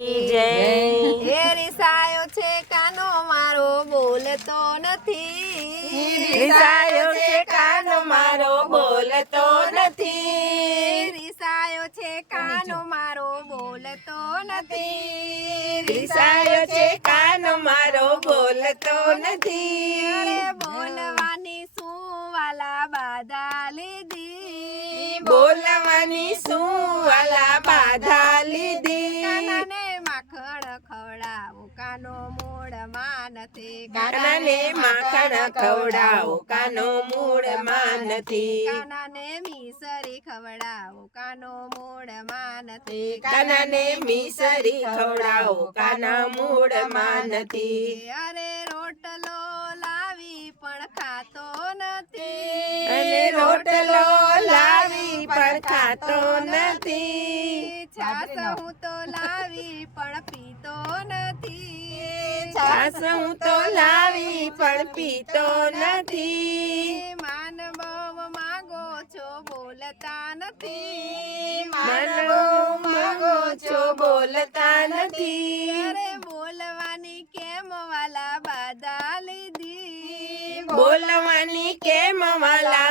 જય. એ રીસાયો છે કાનો મારો બોલતો નથી. રિસાયો છે કાનો મારો બોલતો નથી. રિસાયો છે કાનો મારો બોલતો નથી. રિસાયો છે કાનો મારો બોલતો નથી. નથી કાનાને માખણ ખવડાવો કાનો મૂળમાં નથી. કાનાને મીસરી ખવડાવો કાનો મૂળમાં નથી. કાનાને મીસરી ખવડાવો કાના મૂળમાં નથી. અરે રોટલો લાવી પણ ખાતો નથી. અરે રોટલો લાવી પણ ખાતો નથી. છાસ હું તો લાવી પણ પીતો નથી. છાસ હું તો લાવી પણ પીતો નથી. માન બહુ માગો છો બોલતા નથી. મનવો માગો છો બોલતા નથી. અરે બોલવાની કેમ વાલા બાધા લીધી? બોલવાની કેમ વાલા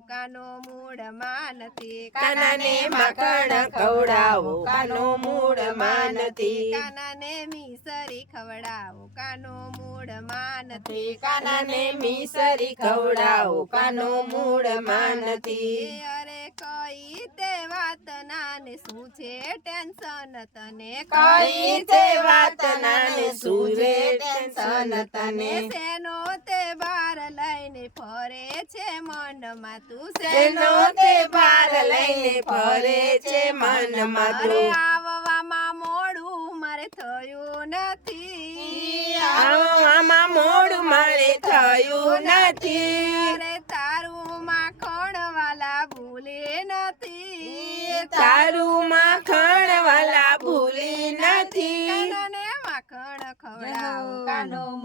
કાનો મૂળમાં નથી. કાનાને માખણ ખવડાવો કાનો મૂળમાં નથી. કાનાને મીસરી ખવડાવો કાનો મૂળમાં નથી. કાનાને મીસરી ખવડાવો કાનો મૂળમાં નથી. વાત નાને શું છે? ટેન્શન તને કઈ તે વાત નાને? સૂરે ટેન્શન તને? શેનો તે બાર લઈને ફરે છે મનમાં તું? તેનો તે લઈને ફરે છે મનમાં તું? આવવામાં મોડું મારે થયું નથી. આવવામાં મોડું મારે થયું નથી અરે તારું માખણ વાલા ભૂલે નથી તારું માખણ વાલા ભૂલી નથી. માખણ ખવડાવું. કાનો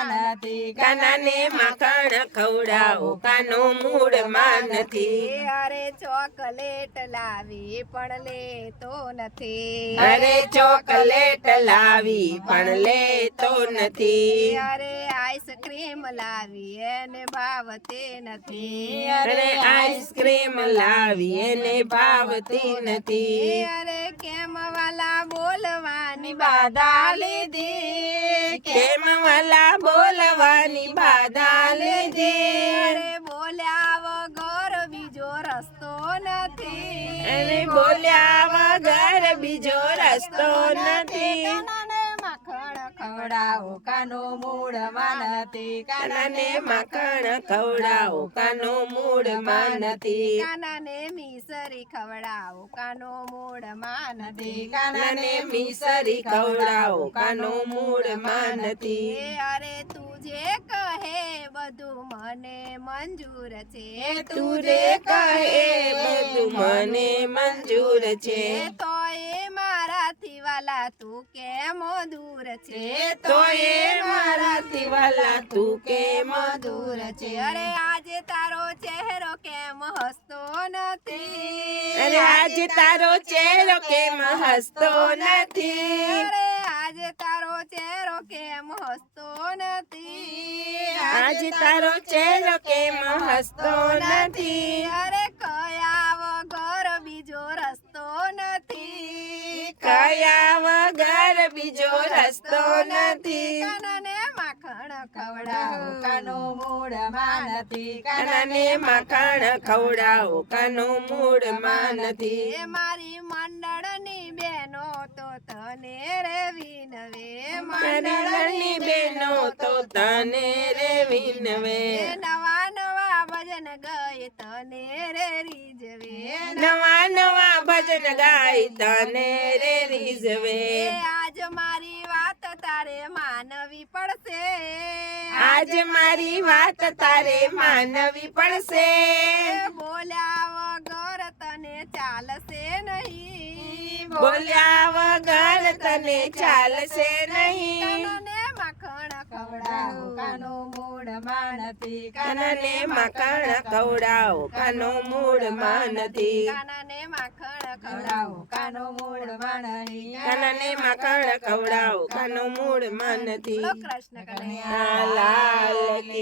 મૂળમાં નથી કાનાને માખણ ખવડાવો કાનો મૂળમાં નથી. અરે ચોકલેટ લાવી પણ લેતો નથી. અરે ચોકલેટ લાવી પણ લેતો નથી. અરે આઈસ્ક્રીમ લાવી એને ભાવતે નથી. અરે આઈસ્ક્રીમ લાવી એને ભાવતી નથી. અરે કેમ વાલા બોલવાની બાધા લીધી? કેમ વાલા બોલવાની બાધા લીધી? અરે બોલ્યા વગર બીજો રસ્તો નથી. અરે બોલ્યા વગર બીજો રસ્તો નથી. માખણ ખવડાવો કાનો મૂળ માનતી. કાનાને માખણ ખવડાવો કાનો મૂળ માનતી. કાનાને મીસરી ખવડાવો કાનો મૂળ માનતી. કાનાને મીસરી ખવડાવો કાનો મૂળ માનતી. અરે તું જે કહે બધું મને મંજૂર છે. તું જે કહે બધું મને મંજૂર છે. તો વાલા તું કેમ દૂર છે? તો એ મારાથી વાલા તું કેમ દૂર છે? અરે આજે તારો ચહેરો કેમ હસતો નથી? અરે આજે તારો ચહેરો કેમ હસતો નથી? અરે આજે તારો ચહેરો કેમ હસતો નથી? આજે તારો ચહેરો કેમ હસતો નથી? અરે બીજો રસ્તો નથી. કાનાને માખણ ખવડાવો. કાનો મૂળમાં નથી. કાનાને માખણ ખવડાવો. કાનો મૂળમાં નથી. એ મારી મંડળની બેનો તો તને રે વિનવે મંડળની બેનો તો તને રે વિનવે નવા નવા ભજન ગઈ તને રે રીજવે નવા નવા ભજન ગાય તને રે રીઝવે મારી વાત તારે માનવી પડશે. બોલ્યા વગર તને ચાલશે નહીં. બોલ્યા વગર તને ચાલશે નહીં. માખણ ખવડાવો કાનો મૂળ નથી. કાનને માખણ ખવડાવો કાનો મૂળમાં નથી. કાનાને માખણ ખવડાવો. કાનો મૂળ નહીં કાનાને માખણ ખવડાવો. કાનો મૂળમાં નથી બોલો કૃષ્ણ કનૈયા. લાલ